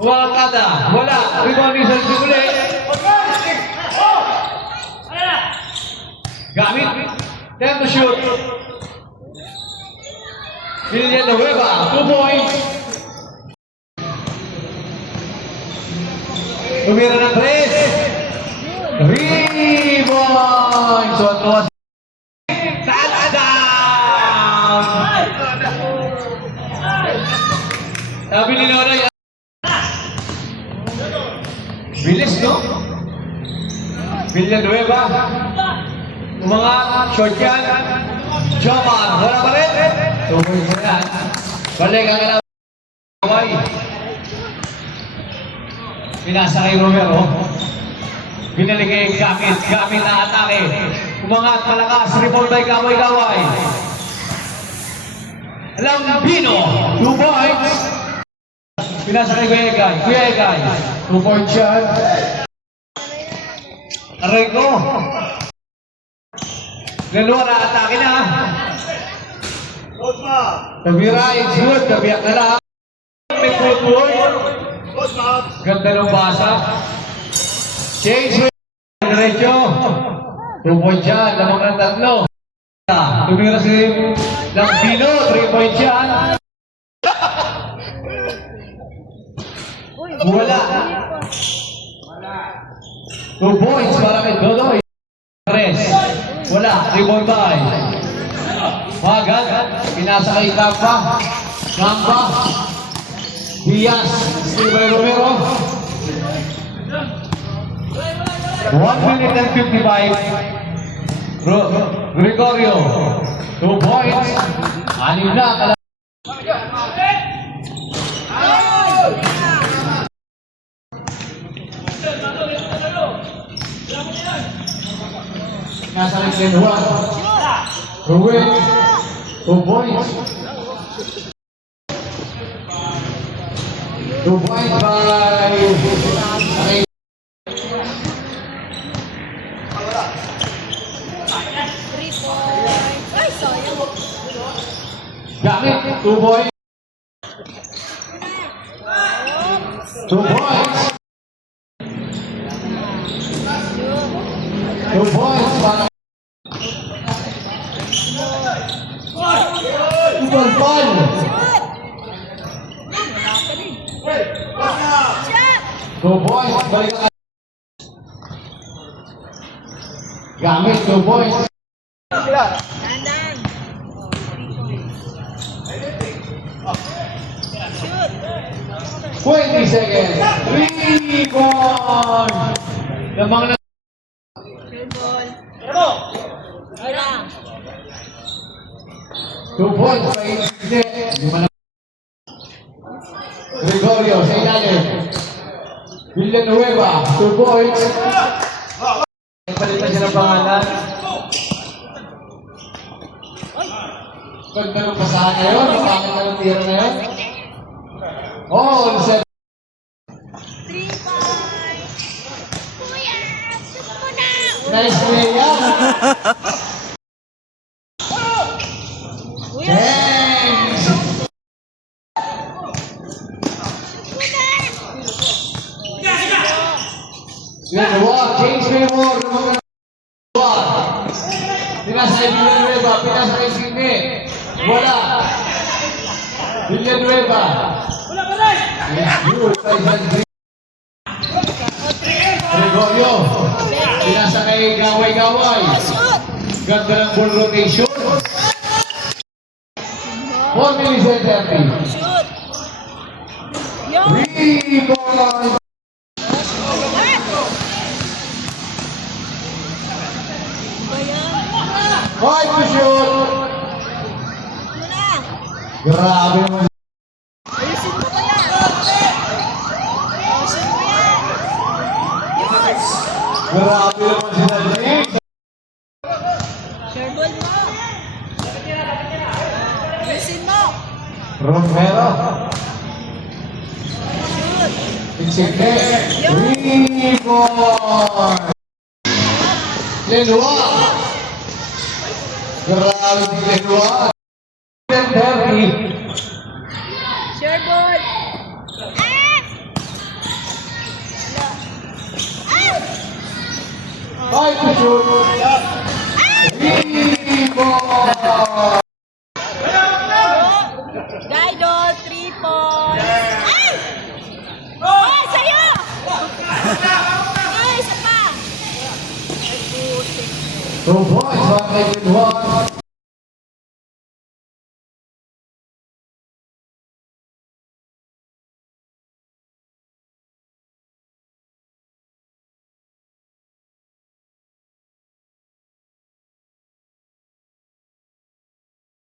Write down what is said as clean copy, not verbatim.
Wakada. Wala. Rebound ni Sergio uli. Gamit. Time to shoot. Villanueva. 2 points. Tumira ng 3. 3 points. So, down. Sabi ni Nonoy. Bilis, no? Villanueva. Mga short yan. Joman. Wala pa rin. 2 points na yan. Balik ang alam. Kawai. Pinasa kay Romero. Binalik kay Gamit. Gamit na atake. Umangat, malakas. Rebound by Kaway-Kaway. Lambino. 2 points. Pinasa kay Kuya Egay. Kuya Egay. 2 points shot. Arreglo. Lalo na atake na. Tabira is good. Tabiyak na lang. May football. Ganda ng basa. Change. Diretso. 2 points shot. Lamang ng 3. Tumira si Lambino. 3 points shot. Wala. 2 points para kay Dodoy. Tres. Wala. 3 point by. Magan. Pinasa kay Tampa. Tampa. Diaz. Steve Romero. 1 minute and 55. Gregorio. 2 points. 6 na. Nasa rin Juan. Ruel. 2 points. 2 points by Gamit. 2 points. 2 points. 2 points para Tuan. 2 points balik Gamit. 2 points. 20 seconds. 3 points. Lamang na. Ayan. 2 points. Gregorio sa ilalim. Villanueva. 2 points. Palitan siya ng pangalan. Ganda ng pasahan na yun. Napangit na ng tira na yun. Oh, 7. 3 points. Kuya, gusto ko na. Nice play yan. Thanks. Villanueva, James Villanueva. Pinasa kay Villanueva, pinasa kay Sidney. Wala. Villanueva. Gregorio. Pinasa kay Gaway-Gaway. Ganda ng ball rotation. 1 minute and 30. Shoot. Yo. 3 points. Five to shoot. Muna. Grabe naman. Ayusin mo kaya. Ayusin mo yan. Yes. Grabe naman si Najee. Share ball mo. Ayusin mo. Romero. Shoot. Insigne. 3 points. Lenoir. Grabe si Lenoir. 30. Share ball. Five to shoot. Rebound. Guido, 3 points. Ay! Ay, sa'yo! Ay, isa pa. Ay, putik. 2 points, 1 kay Quinwa.